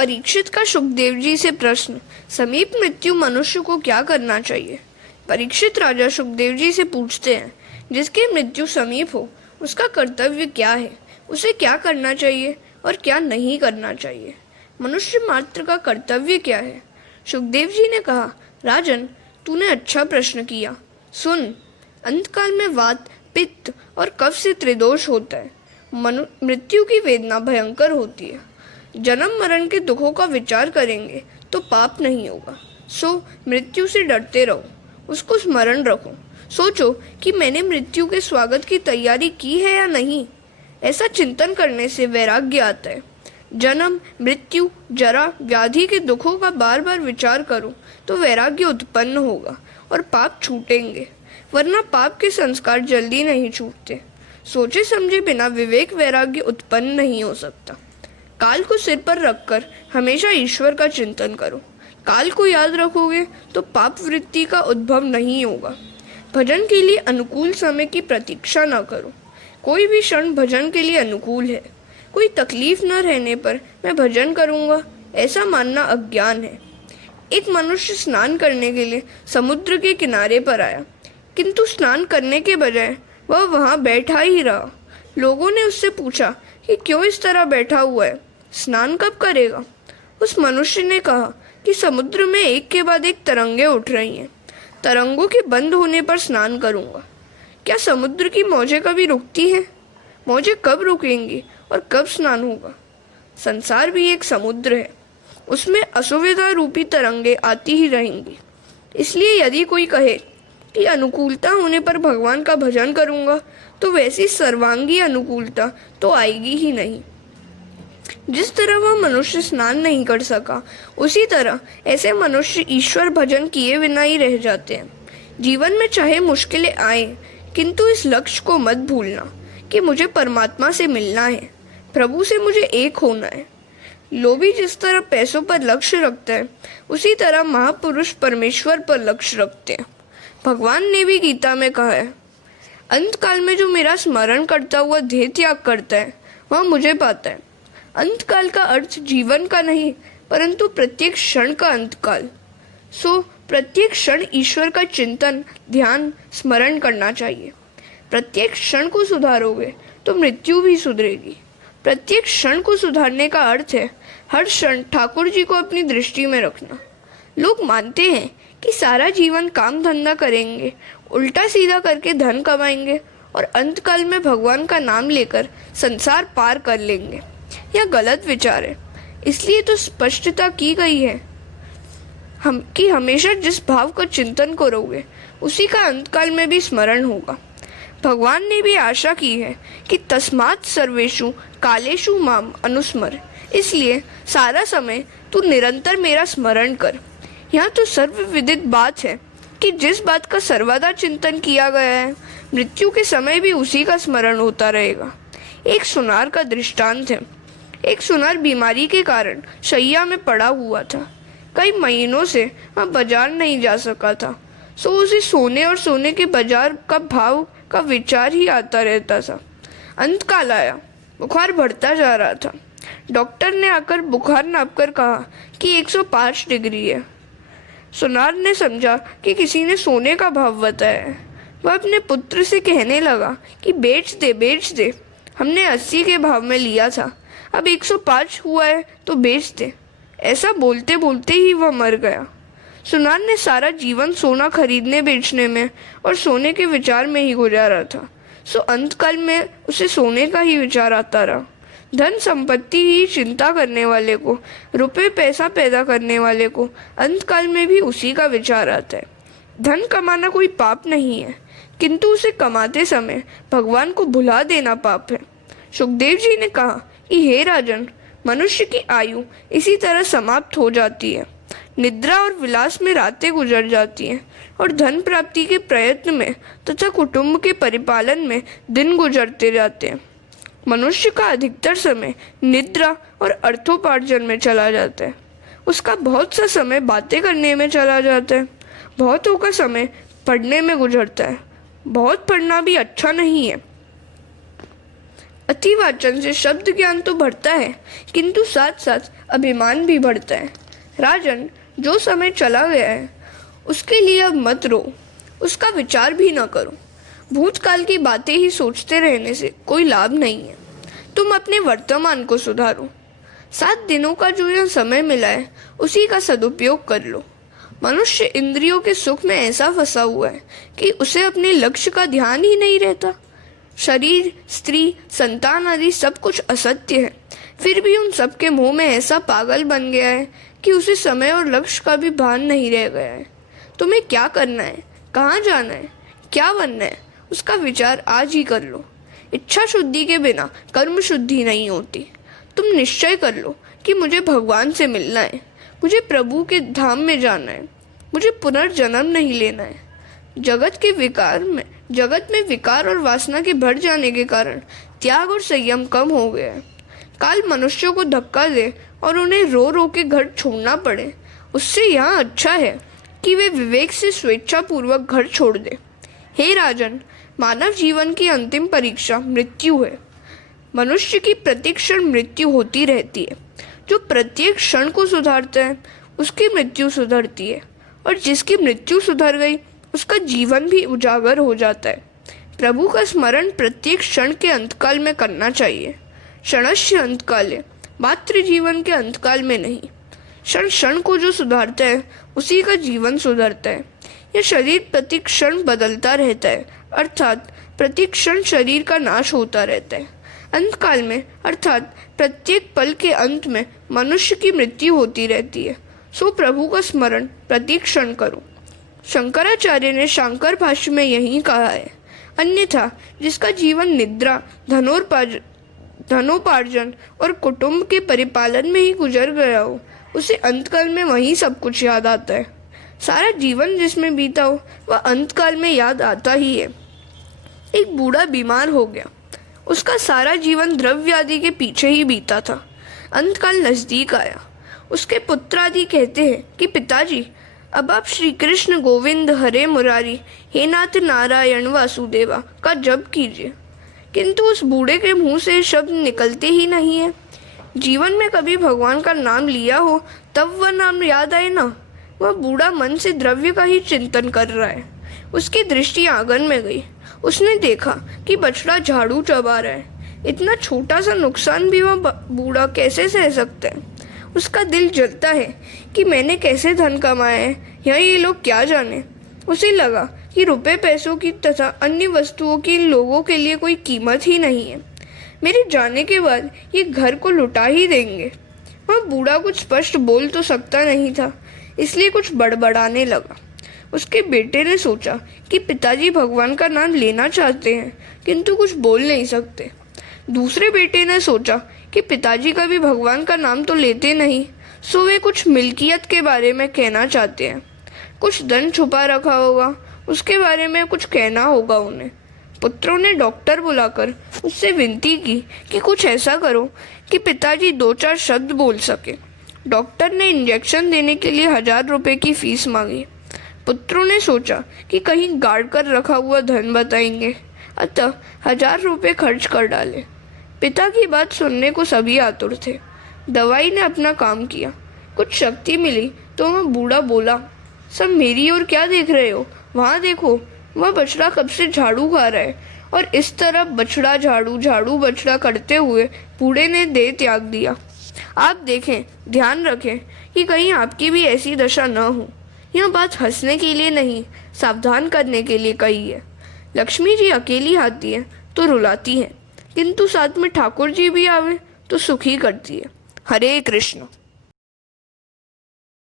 परीक्षित का सुखदेव जी से प्रश्न। समीप मृत्यु मनुष्य को क्या करना चाहिए? परीक्षित राजा सुखदेव जी से पूछते हैं, जिसकी मृत्यु समीप हो उसका कर्तव्य क्या है, उसे क्या करना चाहिए और क्या नहीं करना चाहिए? मनुष्य मात्र का कर्तव्य क्या है? सुखदेव जी ने कहा, राजन, तूने अच्छा प्रश्न किया। सुन, अंतकाल में वात, पित्त और कफ से त्रिदोष होता है। मृत्यु की वेदना भयंकर होती है। जन्म मरण के दुखों का विचार करेंगे तो पाप नहीं होगा। सो मृत्यु से डरते रहो, उसको स्मरण रखो। सोचो कि मैंने मृत्यु के स्वागत की तैयारी की है या नहीं। ऐसा चिंतन करने से वैराग्य आता है। जन्म, मृत्यु, जरा, व्याधि के दुखों का बार बार विचार करो तो वैराग्य उत्पन्न होगा और पाप छूटेंगे, वरना पाप के संस्कार जल्दी नहीं छूटते। सोचे समझे बिना विवेक वैराग्य उत्पन्न नहीं हो सकता। काल को सिर पर रखकर हमेशा ईश्वर का चिंतन करो। काल को याद रखोगे तो पाप वृत्ति का उद्भव नहीं होगा। भजन के लिए अनुकूल समय की प्रतीक्षा न करो। कोई भी क्षण भजन के लिए अनुकूल है। कोई तकलीफ न रहने पर मैं भजन करूंगा, ऐसा मानना अज्ञान है। एक मनुष्य स्नान करने के लिए समुद्र के किनारे पर आया, किंतु स्नान करने के बजाय वह वहां बैठा ही रहा। लोगों ने उससे पूछा कि क्यों इस तरह बैठा हुआ है, स्नान कब करेगा? उस मनुष्य ने कहा कि समुद्र में एक के बाद एक तरंगें उठ रही हैं, तरंगों के बंद होने पर स्नान करूंगा। क्या समुद्र की मौजें कभी रुकती हैं? मौजें कब रुकेंगी और कब स्नान होगा? संसार भी एक समुद्र है, उसमें असुविधा रूपी तरंगें आती ही रहेंगी। इसलिए यदि कोई कहे कि अनुकूलता होने पर भगवान का भजन करूंगा, तो वैसी सर्वांगी अनुकूलता तो आएगी ही नहीं। जिस तरह वह मनुष्य स्नान नहीं कर सका, उसी तरह ऐसे मनुष्य ईश्वर भजन किए बिना ही रह जाते हैं। जीवन में चाहे मुश्किलें आए, किंतु इस लक्ष्य को मत भूलना कि मुझे परमात्मा से मिलना है, प्रभु से मुझे एक होना है। लोभी जिस तरह पैसों पर लक्ष्य रखता है, उसी तरह महापुरुष परमेश्वर पर लक्ष्य रखते हैं। भगवान ने भी गीता में कहा है, अंतकाल में जो मेरा स्मरण करता हुआ देह त्याग करता है, वह मुझे पाता है। अंतकाल का अर्थ जीवन का नहीं, परंतु प्रत्येक क्षण का अंतकाल। सो प्रत्येक क्षण ईश्वर का चिंतन, ध्यान, स्मरण करना चाहिए। प्रत्येक क्षण को सुधारोगे तो मृत्यु भी सुधरेगी। प्रत्येक क्षण को सुधारने का अर्थ है हर क्षण ठाकुर जी को अपनी दृष्टि में रखना। लोग मानते हैं कि सारा जीवन काम धंधा करेंगे, उल्टा सीधा करके धन कमाएंगे और अंतकाल में भगवान का नाम लेकर संसार पार कर लेंगे। यह गलत विचार है। इसलिए तो स्पष्टता की गई है कि हमेशा जिस भाव का चिंतन करोगे, उसी का अंतकाल में भी स्मरण होगा। भगवान ने भी आशा की है कि तस्मात् सर्वेषु कालेषु माम अनुस्मर। इसलिए सारा समय तू निरंतर मेरा स्मरण कर। यह तो सर्वविदित बात है कि जिस बात का सर्वदा चिंतन किया गया है, मृत्यु के समय भी उसी का स्मरण होता रहेगा। एक सुनार का दृष्टांत है। एक सुनार बीमारी के कारण शैया में पड़ा हुआ था। कई महीनों से वह बाजार नहीं जा सका था। सो उसे सोने और सोने के बाजार का भाव का विचार ही आता रहता था। अंतकाल आया, बुखार बढ़ता जा रहा था। डॉक्टर ने आकर बुखार नापकर कहा कि 105 डिग्री है। सुनार ने समझा कि किसी ने सोने का भाव बताया है। वह अपने पुत्र से कहने लगा कि बेच दे, हमने 80 के भाव में लिया था, अब 105 हुआ है तो बेच दे। ऐसा बोलते बोलते ही वह मर गया। सुनार ने सारा जीवन सोना खरीदने बेचने में और सोने के विचार में ही गुजारा था। सो अंतकाल में उसे सोने का ही विचार आता रहा। धन संपत्ति ही चिंता करने वाले को, रुपए पैसा पैदा करने वाले को अंतकाल में भी उसी का विचार आता है। धन कमाना कोई पाप नहीं है, किंतु उसे कमाते समय भगवान को भुला देना पाप है। सुखदेव जी ने कहा कि हे राजन, मनुष्य की आयु इसी तरह समाप्त हो जाती है। निद्रा और विलास में रातें गुजर जाती हैं और धन प्राप्ति के प्रयत्न में तथा कुटुंब के परिपालन में दिन गुजरते जाते हैं। मनुष्य का अधिकतर समय निद्रा और अर्थोपार्जन में चला जाता है। उसका बहुत सा समय बातें करने में चला जाता है। बहुतों का समय पढ़ने में गुजरता है। बहुत पढ़ना भी अच्छा नहीं है। अति वाचन से शब्द ज्ञान तो बढ़ता है, किंतु साथ साथ अभिमान भी बढ़ता है। राजन, जो समय चला गया है उसके लिए अब मत रो, उसका विचार भी न करो। भूतकाल की बातें ही सोचते रहने से कोई लाभ नहीं है। तुम अपने वर्तमान को सुधारो। 7 दिनों का जो यह समय मिला है उसी का सदुपयोग कर लो। मनुष्य इंद्रियों के सुख में ऐसा फंसा हुआ है कि उसे अपने लक्ष्य का ध्यान ही नहीं रहता। शरीर, स्त्री, संतान आदि सब कुछ असत्य है, फिर भी उन सब के मुंह में ऐसा पागल बन गया है कि उसे समय और लक्ष्य का भी भान नहीं रह गया है। तुम्हें क्या करना है, कहाँ जाना है, क्या बनना है, उसका विचार आज ही कर लो। इच्छा शुद्धि के बिना कर्म शुद्धि नहीं होती। तुम निश्चय कर लो कि मुझे भगवान से मिलना है, मुझे प्रभु के धाम में जाना है, मुझे पुनर्जन्म नहीं लेना है। जगत में विकार और वासना के बढ़ जाने के कारण त्याग और संयम कम हो गया है। काल मनुष्यों को धक्का दे और उन्हें रो रो के घर छोड़ना पड़े, उससे यहाँ अच्छा है कि वे विवेक से स्वेच्छा पूर्वक घर छोड़ दे। हे राजन, मानव जीवन की अंतिम परीक्षा मृत्यु है। मनुष्य की प्रत्येक क्षण मृत्यु होती रहती है। जो प्रत्येक क्षण को सुधारता है उसकी मृत्यु सुधरती है, और जिसकी मृत्यु सुधर गई उसका जीवन भी उजागर हो जाता है। प्रभु का स्मरण प्रत्येक क्षण के अंतकाल में करना चाहिए। क्षणस्य अंतकाले, मात्र जीवन के अंतकाल में नहीं। क्षण क्षण को जो सुधारता है उसी का जीवन सुधरता है। यह शरीर प्रति क्षण बदलता रहता है, अर्थात प्रति क्षण शरीर का नाश होता रहता है। अंतकाल में अर्थात प्रत्येक पल के अंत में मनुष्य की मृत्यु होती रहती है। सो प्रभु का स्मरण प्रति क्षण करो। शंकराचार्य ने शांकर भाष्य में यही कहा है। अन्यथा जिसका जीवन निद्रा, धनोपार्जन और कुटुंब के परिपालन में ही गुजर गया हो, उसे अंतकाल में वही सब कुछ याद आता है। सारा जीवन जिसमें बीता हो वह अंतकाल में याद आता ही है। एक बूढ़ा बीमार हो गया, उसका सारा जीवन द्रव्य आदि के पीछे ही बीता था। अंतकाल नजदीक आया। उसके पुत्र आदि कहते हैं कि पिताजी, अब आप श्री कृष्ण गोविंद हरे मुरारी हे नाथ नारायण वासुदेवा का जप कीजिए, किंतु उस बूढ़े के मुंह से शब्द निकलते ही नहीं है। जीवन में कभी भगवान का नाम लिया हो तब वह नाम याद आए ना। वह बूढ़ा मन से द्रव्य का ही चिंतन कर रहा है। उसकी दृष्टि आंगन में गई। उसने देखा कि बछड़ा झाड़ू चबा रहा है। इतना छोटा सा नुकसान भी वह बूढ़ा कैसे सह सकता है। उसका दिल जलता है कि मैंने कैसे धन कमाया है, यहाँ ये लोग क्या जाने। उसे लगा कि रुपए पैसों की तथा अन्य वस्तुओं की इन लोगों के लिए कोई कीमत ही नहीं है। मेरे जाने के बाद ये घर को लुटा ही देंगे। वह बूढ़ा कुछ स्पष्ट बोल तो सकता नहीं था, इसलिए कुछ बड़बड़ाने लगा। उसके बेटे ने सोचा कि पिताजी भगवान का नाम लेना चाहते हैं किंतु कुछ बोल नहीं सकते। दूसरे बेटे ने सोचा कि पिताजी कभी भगवान का नाम तो लेते नहीं, सो वे कुछ मिल्कियत के बारे में कहना चाहते हैं। कुछ धन छुपा रखा होगा, उसके बारे में कुछ कहना होगा उन्हें। पुत्रों ने डॉक्टर बुलाकर उससे विनती की कि कुछ ऐसा करो कि पिताजी 2-4 शब्द बोल सके। डॉक्टर ने इंजेक्शन देने के लिए 1000 रुपये की फीस मांगी। पुत्रों ने सोचा कि कहीं गाड़ कर रखा हुआ धन बताएंगे, अतः 1000 रुपये खर्च कर डाले। पिता की बात सुनने को सभी आतुर थे। दवाई ने अपना काम किया, कुछ शक्ति मिली तो वह बूढ़ा बोला, सब मेरी ओर क्या देख रहे हो, वहाँ देखो, वह बछड़ा कब से झाड़ू खा रहा है। और इस तरह बछड़ा झाड़ू झाड़ू बछड़ा करते हुए बूढ़े ने देह त्याग दिया। आप देखें, ध्यान रखें कि कहीं आपकी भी ऐसी दशा न हो। यह बात हंसने के लिए नहीं, सावधान करने के लिए कही है। लक्ष्मी जी अकेली आती है तो रुलाती है, किंतु साथ में ठाकुर जी भी आवे तो सुखी करती है। हरे कृष्ण।